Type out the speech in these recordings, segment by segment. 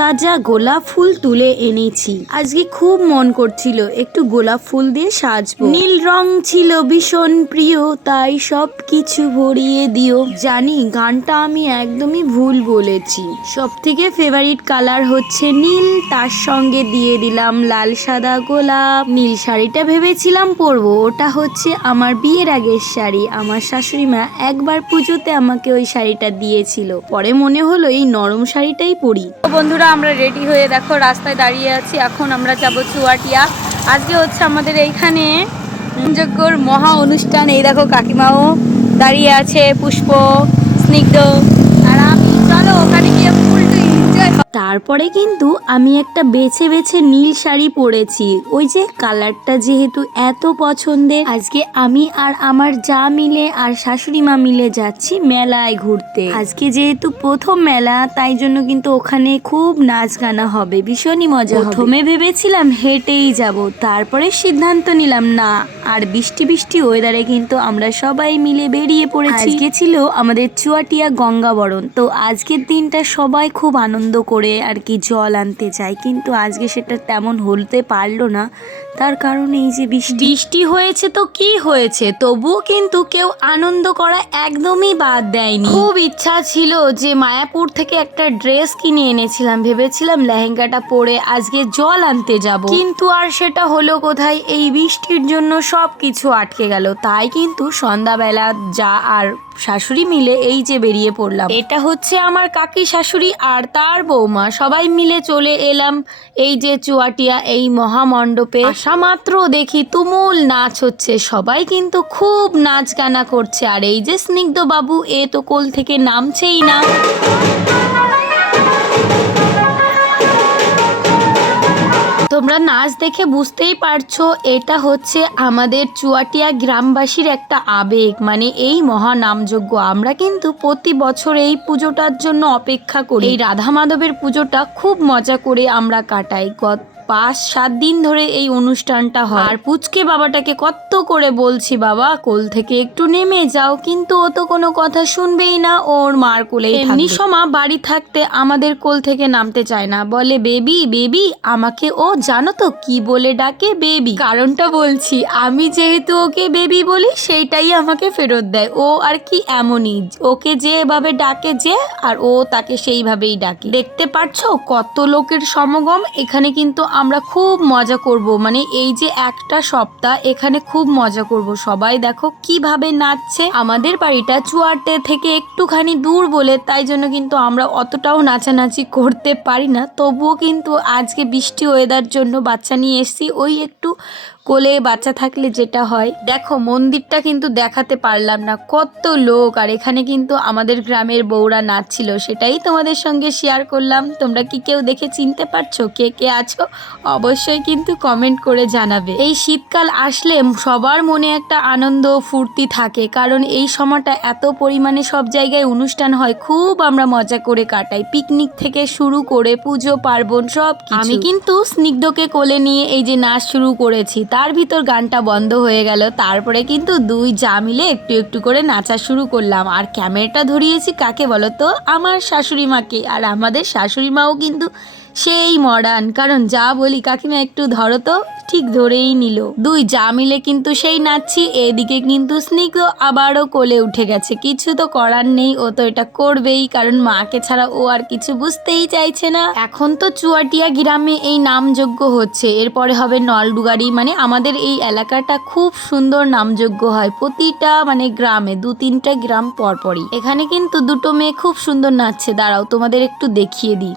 তাজা গোলাপ ফুল তুলে এনেছি। আজকে খুব মন করছিল, একটু গোলাপ ফুল দিয়ে সাজবো। নীল রং ছিল ভীষণ প্রিয়, তাই সব কিছু ভরিয়ে দিও। জানি, গানটা আমি একদমই ভুল বলেছি। সব থেকে ফেভারিট কালার হচ্ছে নীল, তার সঙ্গে দিয়ে দিলাম লাল, সাদা গোলাপ। নীল শাড়িটা ভেবেছিলাম পরবো, ওটা হচ্ছে আমার বিয়ের আগের শাড়ি। আমার শাশুড়ি মা একবার পুজোতে আমাকে ওই শাড়িটা দিয়েছিল। পরে মনে হলো এই নরম শাড়িটাই পরি। বন্ধুরা আমরা রেডি হয়ে দেখো, রাস্তায় দাঁড়িয়ে আছি। এখন আমরা যাব চুয়াটিয়া। আজকে হচ্ছে আমাদের এইখানে মহা অনুষ্ঠান। এই দেখো কাকিমাও দাঁড়িয়ে আছে, পুষ্প, স্নিগ্ধ আর আমি চলো ওখানে গিয়ে ফুল এনজয় তারপরে কিন্তু আমি একটা বেছে বেছে নীল শাড়ি পরেছি। ওই যে কালারটা যেহেতু এত পছন্দের, আজকে আমি আর আমার যা মিলে আর শাশুড়ি মা মিলে যাচ্ছি মেলায় ঘুরতে। আজকে যেহেতু প্রথম মেলা, তাই জন্য কিন্তু ওখানে খুব নাচ গানা হবে, ভীষণই মজা প্রথমে ভেবেছিলাম হেঁটেই যাব, তারপরে সিদ্ধান্ত নিলাম না। আর বৃষ্টি বৃষ্টি ওয়েদারে কিন্তু আমরা সবাই মিলে বেরিয়ে পড়েছি। আজকে ছিল আমাদের চুয়াটিয়া গঙ্গাবরণ, তো আজকের দিনটা সবাই খুব আনন্দ করে আর কি জল আনতে চায় কিন্তু আজকে সেটা তেমন হতে পারল না। তার কারণ এই যে বৃষ্টি বৃষ্টি হয়েছে তো কি হয়েছে? তবুও কিন্তু কেউ আনন্দ করা একদমই বাদ দেয়নি। খুব ইচ্ছা ছিল যে মায়াপুর থেকে একটা ড্রেস কিনে এনেছিলাম। ভেবেছিলাম লেহেঙ্গাটা পরে আজকে জল আনতে যাব। কিন্তু আর সেটা হলো কোথায়? এই বৃষ্টির জন্য সব কিছু আটকে গেল। তাই কিন্তু সন্ধ্যাবেলা যা আর শাশুড়ি মিলে এই যে বেরিয়ে পড়লাম। এটা হচ্ছে আমার কাকি শাশুড়ি আর তার বৌমা। সবাই মিলে চলে এলাম এই যে চুয়াটিয়া, এই মহামণ্ডপে। আসা মাত্র দেখি তুমুল নাচ হচ্ছে। সবাই কিন্তু খুব নাচ গানা করছে। আর এই যে স্নিগ্ধ বাবু, এ তো কোল থেকে নামছেই না। তোমরা নাচ দেখে বুঝতেই পারছ, এটা হচ্ছে আমাদের চুয়াটিয়া গ্রামবাসীর একটা আবেগ মানে এই মহা নামযোগ্য আমরা কিন্তু প্রতি বছর এই পুজোটার জন্য অপেক্ষা করি। এই রাধা মাধবের পুজোটা খুব মজা করে আমরা কাটাই। গত পাঁচ, সাত দিন ধরে এই অনুষ্ঠানটা হয়। আর পুচকে বাবাটাকে কত করে বলছি, বাবা, কোল থেকে একটু নেমে যাও, কিন্তু ও তো কোনো কথা শুনবেই না, ওর মার কোলে এমনি সমা বাড়ি থাকতে আমাদের কোল থেকে নামতে চায় না। বলে, বেবি বেবি, আমাকে ও জানো তো কি বলে ডাকে বেবি? কারণটা বলছি, আমি যেহেতু ওকে বেবি বলি, সেইটাই আমাকে ফেরত দেয়। ও আর কি এমনই, ওকে যেভাবে ডাকে যে, আর ও তাকে সেইভাবেই ডাকে। দেখতে পারছ কত লোকের সমাগম? এখানে কিন্তু আমরা খুব মজা করব। মানে এই যে একটা সপ্তাহ, এখানে খুব মজা করব। সবাই দেখো কীভাবে নাচছে। আমাদের বাড়িটা চুয়াটে থেকে একটুখানি দূর বলে, তাই জন্য কিন্তু আমরা অতটাও নাচানাচি করতে পারি না। তবুও কিন্তু আজকে বৃষ্টি ওয়েদার জন্য বাচ্চা নিয়ে এসেছি। ওই একটু কোলে বাচ্চা থাকলে যেটা হয়, দেখো মন্দিরটা কিন্তু দেখাতে পারলাম না, কত লোক। আর এখানে কিন্তু আমাদের গ্রামের বউরা নাচছিল, সেটাই তোমাদের সঙ্গে শেয়ার করলাম। তোমরা কি কেউ দেখে চিনতে পারছ কে কে আছো? অবশ্যই কিন্তু কমেন্ট করে জানাবে। এই শীতকাল আসলে সবার মনে একটা আনন্দ ফুর্তি থাকে, কারণ এই সময়টা এত পরিমাণে সব জায়গায় অনুষ্ঠান হয়, খুব আমরা মজা করে কাটাই। পিকনিক থেকে শুরু করে পুজো, পার্বণ সব আমি কিন্তু স্নিগ্ধকে কোলে নিয়ে এই যে নাচ শুরু করেছি তার ভিতর গানটা বন্ধ হয়ে গেল। তারপরে কিন্তু দুই যা মিলে একটু একটু করে নাচা শুরু করলাম। আর ক্যামেরাটা ধরিয়েছি কাকে বলো তো আমার শাশুড়ি মাকে। আর আমাদের শাশুড়ি মাও কিন্তু সেই মডার্ন কারণ যা বলি, কাকিমা একটু ধরো তো, ঠিক ধরেই নিল। দুই যা মিলে কিন্তু সেই নাচছি এদিকে কিন্তু স্নিগ্ধ, আবারও কোলে উঠে গেছে। কিছু তো করার নেই, ও তো এটা করবেই, কারণ মাকে ছাড়া ও আর কিছু বুঝতেই চাইছে না। এখন তো চুয়াটিয়া গ্রামে এই নামযজ্ঞ হচ্ছে। এরপরে হবে নলডুগারি মানে আমাদের এই এলাকাটা খুব সুন্দর নামযজ্ঞ হয় প্রতিটা মানে গ্রামে, দু তিনটা গ্রাম পরপরই। এখানে কিন্তু দুটো মেয়ে খুব সুন্দর নাচছে। দাঁড়াও, তোমাদের একটু দেখিয়ে দিই।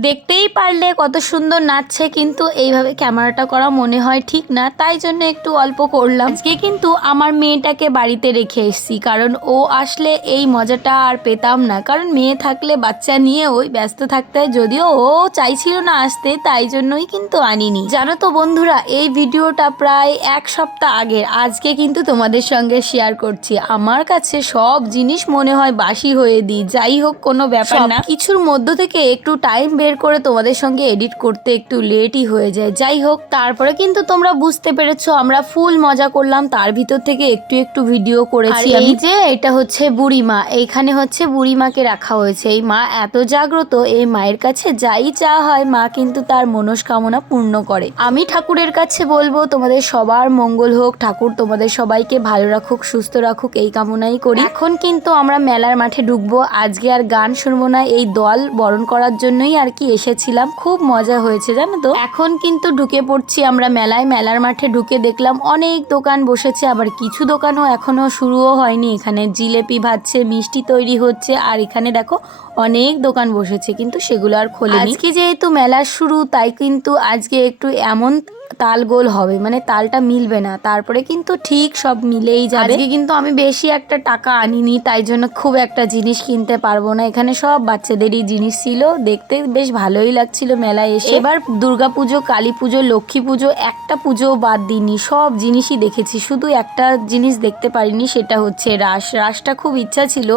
দেখতেই পারলে কত সুন্দর নাচছে কিন্তু এইভাবে ক্যামেরাটা করা মনে হয় ঠিক না তাই জন্য একটু অল্প করলাম। আজকে কিন্তু আমার মেয়েটাকে বাড়িতে রেখে এসেছি কারণ ও আসলে এই মজাটা আর পেতাম না। কারণ মেয়ে থাকলে বাচ্চা নিয়ে ওই ব্যস্ত থাকতে হয় যদিও ও চাইছিল না আসতে তাই জন্যই কিন্তু আনিনি। জানো তো বন্ধুরা এই ভিডিওটা প্রায় এক সপ্তাহ আগের আজকে কিন্তু তোমাদের সঙ্গে শেয়ার করছি। আমার কাছে সব জিনিস মনে হয় বাসি হয়ে দিই যাই হোক কোনো ব্যাপার না। কিছুর মধ্য থেকে একটু টাইম বের করে তোমাদের সঙ্গে এডিট করতে একটু লেটই হয়ে যায়। যাই হোক তারপরে কিন্তু তোমরা বুঝতে পেরেছ আমরা ফুল মজা করলাম। তার ভিতর থেকে একটু একটু ভিডিও করেছি আমি এই যে এটা হচ্ছে বুড়িমা এইখানে হচ্ছে বুড়িমাকে রাখা হয়েছে। এই মা এত জাগ্রত এই মায়ের কাছে যাই চা হয় মা কিন্তু তার মনস্কামনা পূর্ণ করে। আমি ঠাকুরের কাছে বলব তোমাদের সবার মঙ্গল হোক ঠাকুর তোমাদের সবাইকে ভালো রাখুক সুস্থ রাখুক এই কামনাই করি। এখন কিন্তু আমরা মেলার মাঠে ঢুকবো। আজকে আর গান শুনব না এই দল বরণ করার জন্যই আর কি এসেছিলাম? খুব মজা হয়েছে, জানো তো? এখন কিন্তু ঢুকে পড়ছি আমরা মেলায়। মেলার মাঠে ঢুকে দেখলাম অনেক দোকান বসেছে, আবার কিছু দোকানও এখনও শুরুও হয়নি। এখানে জিলেপি ভাজছে, মিষ্টি তৈরি হচ্ছে, আর এখানে দেখো অনেক দোকান বসেছে, কিন্তু সেগুলো আর খোলেনি। আজকে যেহেতু মেলার শুরু, তাই কিন্তু আজকে একটু এমন তাল গোল হবে মানে তালটা মিলবে না। তারপরে কিন্তু ঠিক সব মিলেই যাবে। আজকে কিন্তু আমি বেশি একটা টাকা আনিনি তাই জন্য খুব একটা জিনিস কিনতে পারব না। এখানে সব বাচ্চাদেরই জিনিস ছিল দেখতে বেশ ভালোই লাগছিল মেলায় এসে। এবার দুর্গা পুজো কালী পুজো লক্ষ্মী পুজো একটা পুজো বাদ দিইনি সব জিনিসই দেখেছি। শুধু একটা জিনিস দেখতে পারিনি সেটা হচ্ছে রাস। রাসটা খুব ইচ্ছা ছিল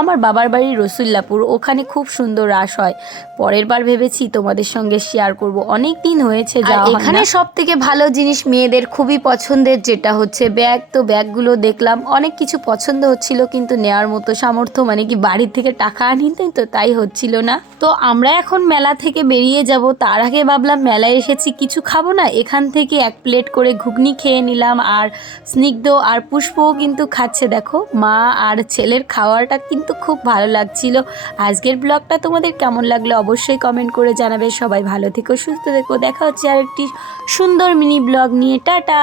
আমার বাবার বাড়ি রসুল্লাপুর ওখানে খুব সুন্দর রাস হয়। পরের বার ভেবেছি তোমাদের সঙ্গে শেয়ার করব। অনেক দিন হয়েছে এখানে এখানে সব থেকে ভালো জিনিস মেয়েদের খুবই পছন্দের যেটা হচ্ছে ব্যাগ। তো ব্যাগগুলো দেখলাম, অনেক কিছু পছন্দ হচ্ছিল কিন্তু নেওয়ার মতো সামর্থ্য মানে কি বাড়ির থেকে টাকা আনিনি তো তাই হচ্ছিল না। তো আমরা এখন মেলা থেকে বেরিয়ে যাব, তার আগে ভাবলাম মেলায় এসেছি, কিছু খাব না। এখান থেকে এক প্লেট করে ঘুগনি খেয়ে নিলাম আর স্নিগ্ধ আর পুষ্পও কিন্তু খাচ্ছে দেখো। মা আর ছেলের খাওয়াটা কিন্তু খুব ভালো লাগছিল। আজকের ব্লগটা তোমাদের কেমন লাগল অবশ্যই কমেন্ট করে জানাবে। সবাই ভালো থেকো, সুস্থ থেকো। দেখা হচ্ছে আর একটি সুন্দর মিনি ব্লগ নিয়ে টাটা।